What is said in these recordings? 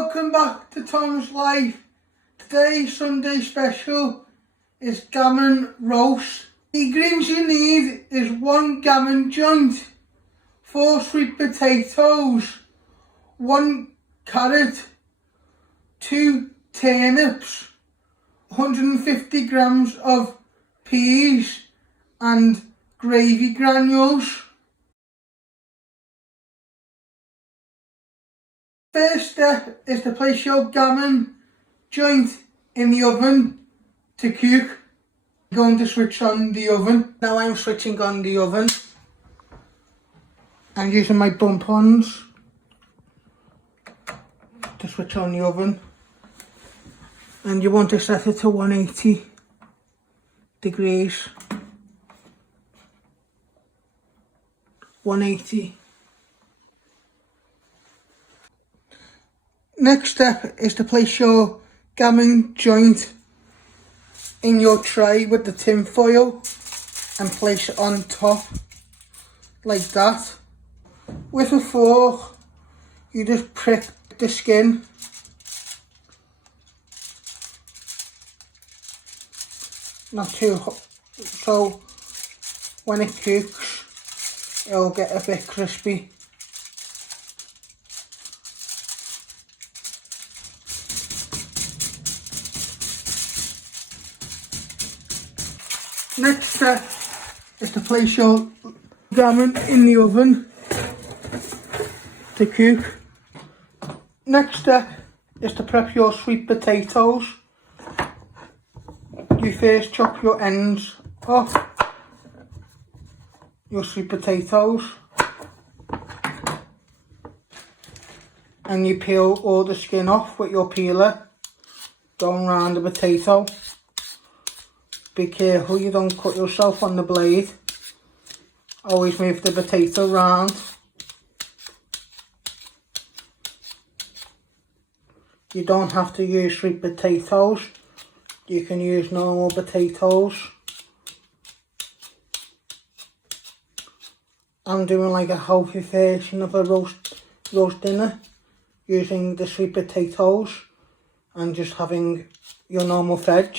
Welcome back to Tom's Life. Today's Sunday special is gammon roast. The ingredients you need is 1 gammon joint, 4 sweet potatoes, 1 carrot, 2 turnips, 150 grams of peas and gravy granules. First step is to place your gammon joint in the oven to cook. I'm going to switch on the oven. Now I'm switching on the oven. I'm using my bump ons to switch on the oven. And you want to set it to 180 degrees. 180. Next step is to place your gammon joint in your tray with the tin foil and place it on top like that. With a fork, you just prick the skin. Not too hot, so when it cooks, it'll get a bit crispy. Next step is to place your gammon in the oven to cook. Next step is to prep your sweet potatoes. You first chop your ends off your sweet potatoes and you peel all the skin off with your peeler, going around the potato. Be careful you don't cut yourself on the blade. Always move the potato round. You don't have to use sweet potatoes. You can use normal potatoes. I'm doing like a healthy version of a roast dinner, using the sweet potatoes and just having your normal veg.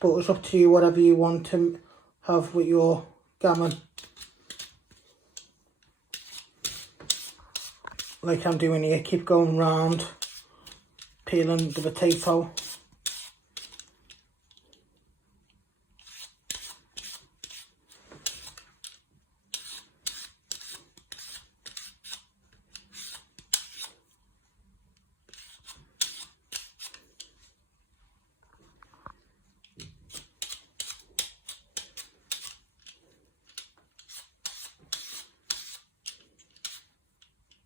But it's up to you, whatever you want to have with your gammon. Like I'm doing here, keep going round, peeling the potato.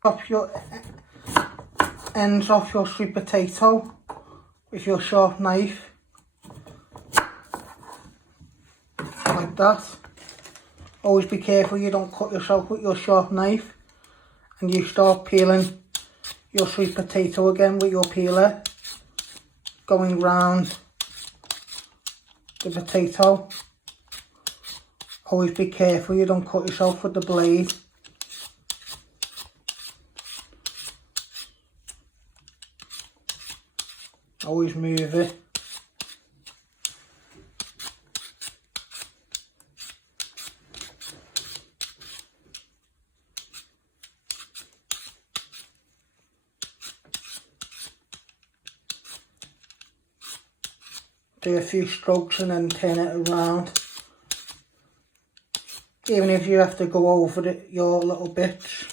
Chop your ends off your sweet potato with your sharp knife, like that. Always be careful you don't cut yourself with your sharp knife, and you start peeling your sweet potato again with your peeler, going round the potato. Always be careful you don't cut yourself with the blade. Always move it. Do a few strokes and then turn it around. Even if you have to go over it, your little bits.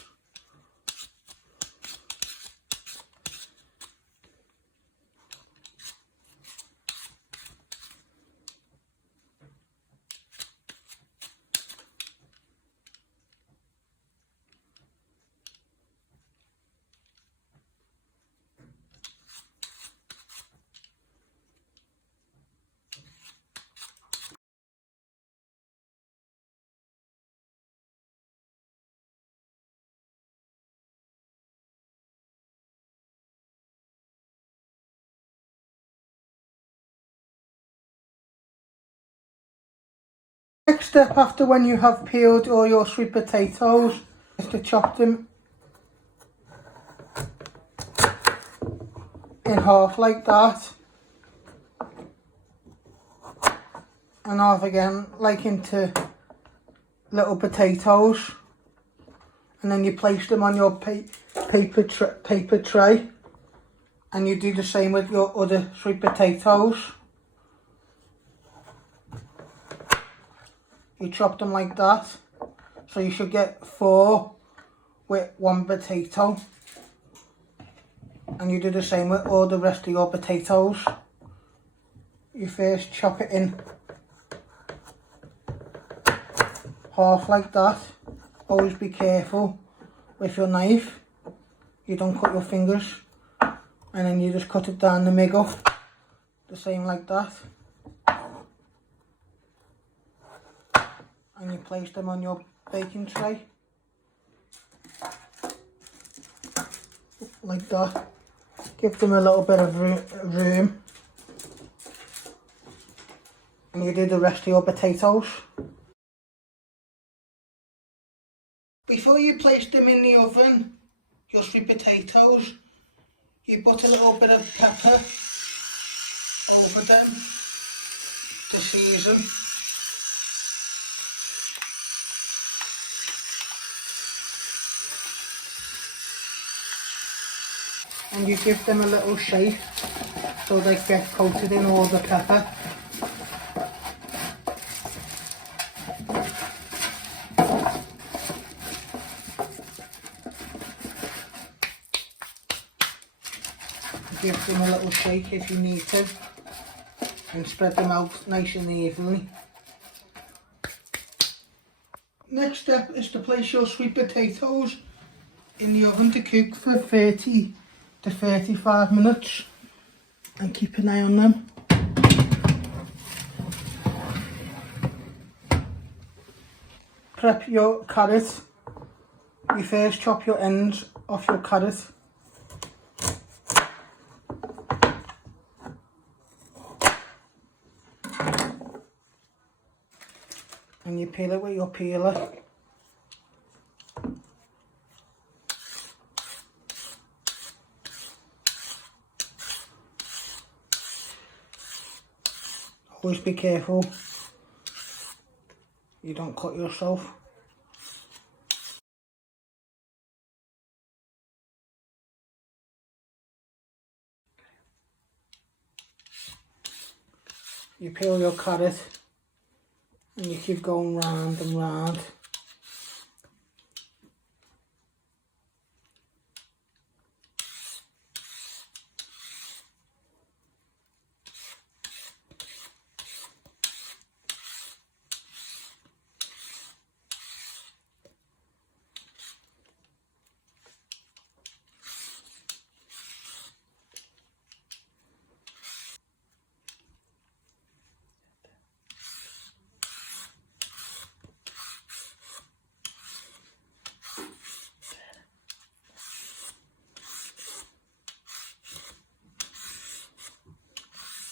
Next step after when you have peeled all your sweet potatoes is to chop them in half like that, and half again like into little potatoes, and then you place them on your paper tray, and you do the same with your other sweet potatoes. You chop them like that, so you should get 4 with 1 potato, and you do the same with all the rest of your potatoes. You first chop it in half like that. Always be careful with your knife, you don't cut your fingers, and then you just cut it down the middle, the same like that, and you place them on your baking tray like that. Give them a little bit of room, and you do the rest of your potatoes. Before you place them in the oven, your sweet potatoes, you put a little bit of pepper over them to season. And you give them a little shake so they get coated in all the pepper. Give them a little shake if you need to, and spread them out nice and evenly. Next step is to place your sweet potatoes in the oven to cook for 30 to 35 minutes, and keep an eye on them. Prep your carrot. You first chop your ends off your carrot. And you peel it with your peeler. Always be careful you don't cut yourself. You peel your carrot and you keep going round and round.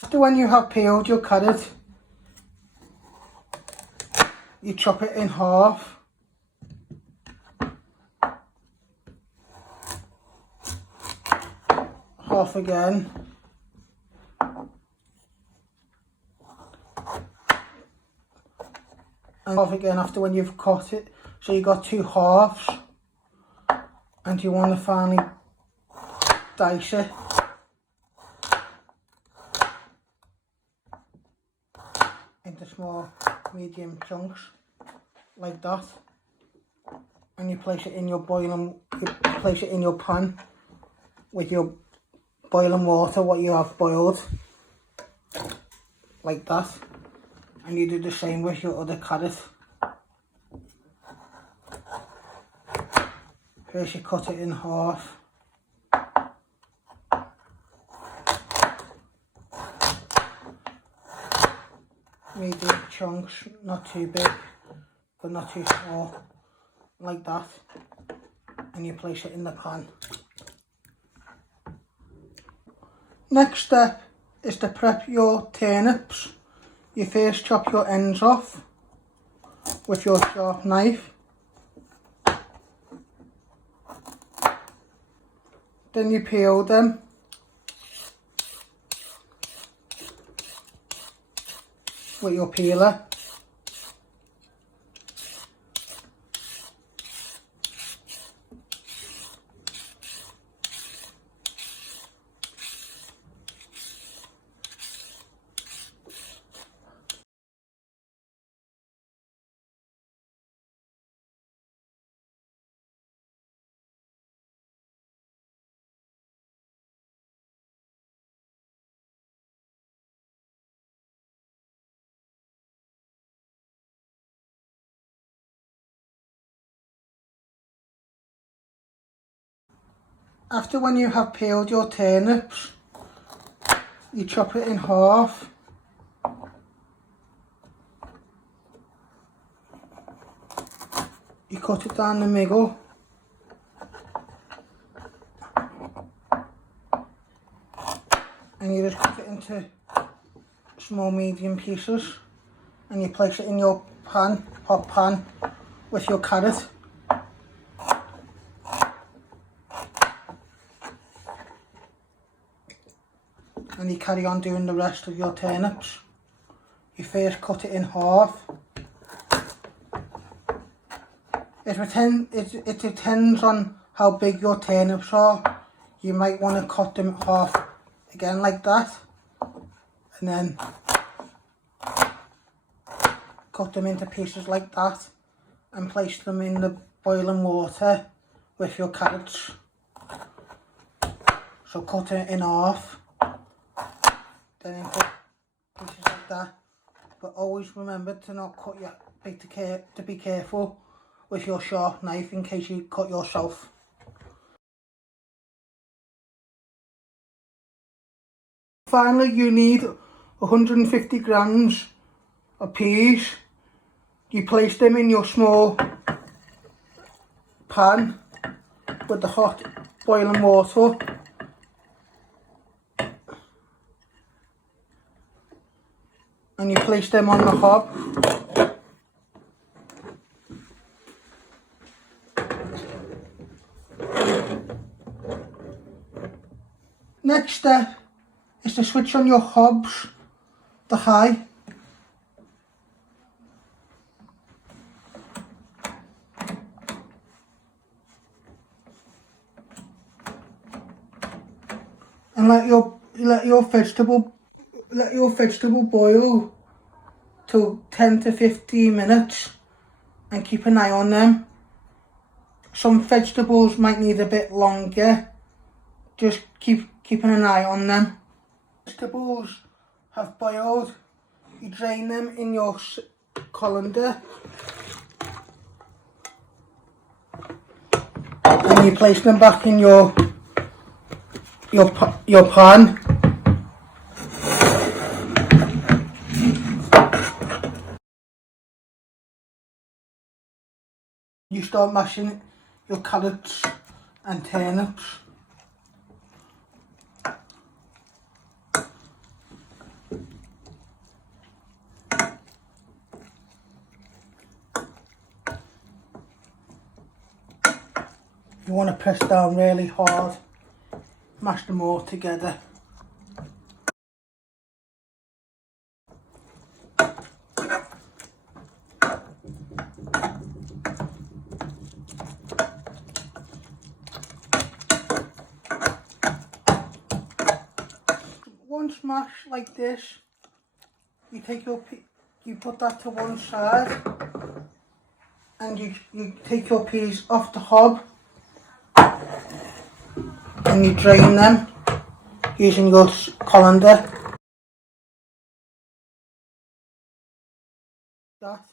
After when you have peeled your carrot, you chop it in half. Half again. And half again after when you've cut it. So you got 2 halves. And you want to finally dice it. Into small, medium chunks, like that, and you place it in your pan with your boiling water, what you have boiled, like that, and you do the same with your other carrot. First you cut it in half. Medium chunks, not too big, but not too small, like that, and you place it in the pan. Next step is to prep your turnips. You first chop your ends off with your sharp knife. Then you peel them. with your peeler. After when you have peeled your turnips, you chop it in half. You cut it down the middle. And you just cut it into small medium pieces. And you place it in your pan, hot pan, with your carrot. And you carry on doing the rest of your turnips. You first cut it in half. It depends on how big your turnips are. You might want to cut them in half again like that. And then cut them into pieces like that. And place them in the boiling water with your carrots. So cut it in half. Then cut pieces like that, but always remember to not cut your to be careful with your sharp knife in case you cut yourself. Finally, you need 150 grams of peas. You place them in your small pan with the hot boiling water. And you place them on the hob. Next step is to switch on your hobs to high. And let your vegetable boil to 10 to 15 minutes and keep an eye on them. Some vegetables might need a bit longer. Just keeping an eye on them. Vegetables have boiled. You drain them in your colander and you place them back in your pan. You start mashing your carrots and turnips. You want to press down really hard, mash them all together. Once mashed like this, you put that to one side, and you take your peas off the hob, and you drain them using your colander. That,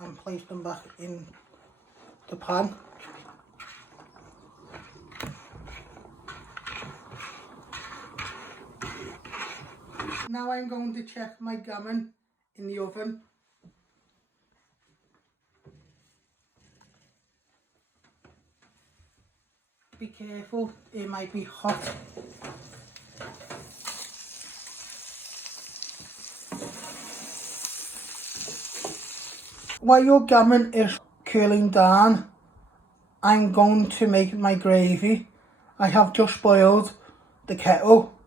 and place them back in the pan. Now I'm going to check my gammon in the oven. Be careful, it might be hot. While your gammon is cooling down, I'm going to make my gravy. I have just boiled the kettle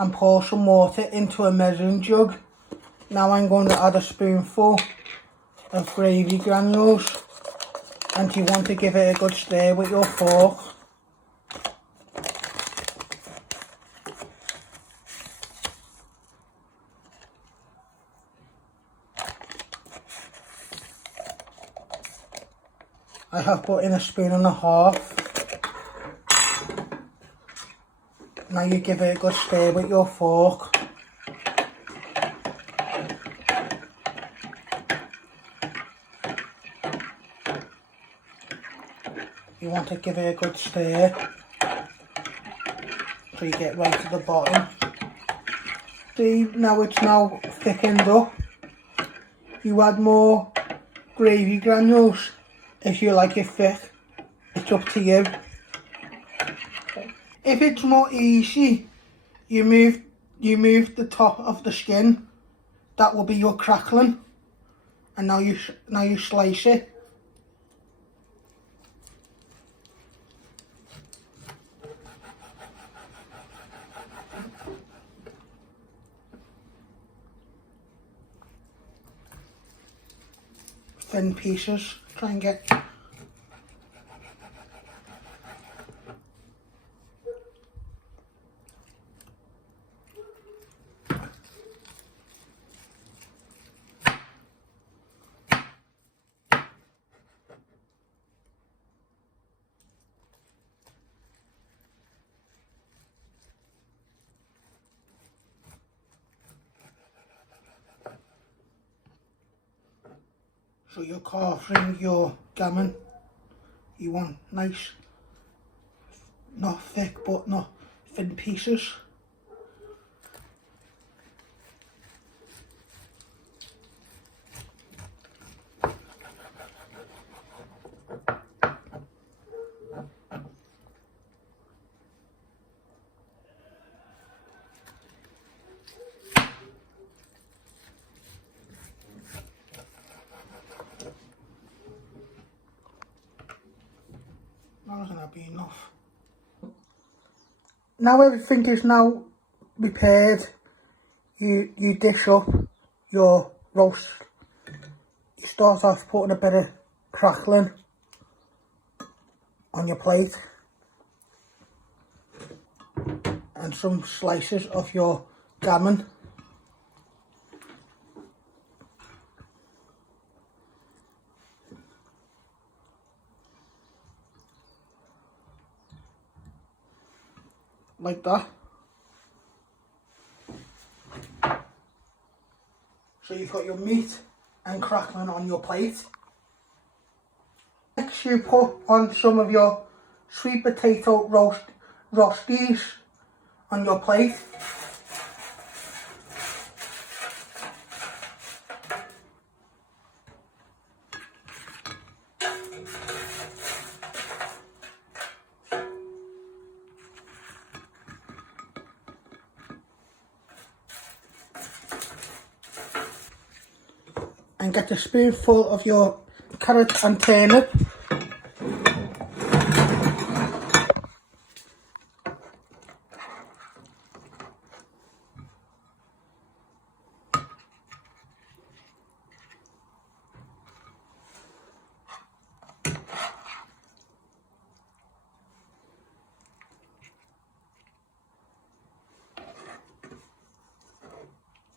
and pour some water into a measuring jug. Now I'm going to add a spoonful of gravy granules, and you want to give it a good stir with your fork. I have put in 1.5 spoons. Now you give it a good stir with your fork. You want to give it a good stir so you get right to the bottom. See, now it's now thickened up. You add more gravy granules if you like it thick. It's up to you. If it's more easy, you move the top of the skin. That will be your crackling. And now you slice it. Thin pieces. Try and get. So you're carving your gammon. You want nice, not thick but not thin pieces. That doesn't be enough. Now everything is now prepared. You dish up your roast. You start off putting a bit of crackling on your plate and some slices of your gammon. Like that. So you've got your meat and crackling on your plate. Next you put on some of your sweet potato roasties on your plate. And get a spoonful of your carrot and turnip.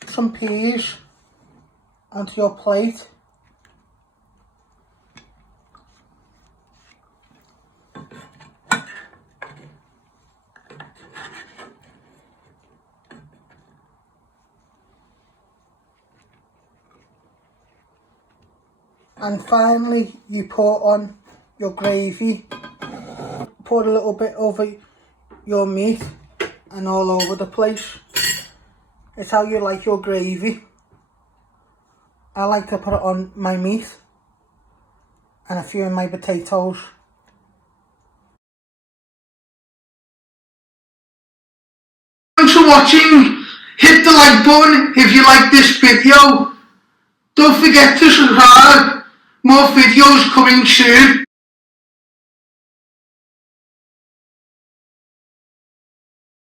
Some peas onto your plate. And finally you pour on your gravy. Pour a little bit over your meat and all over the place. It's how you like your gravy. I like to put it on my meat and a few of my potatoes. Thanks for watching. Hit the like button if you like this video. Don't forget to subscribe. More videos coming soon.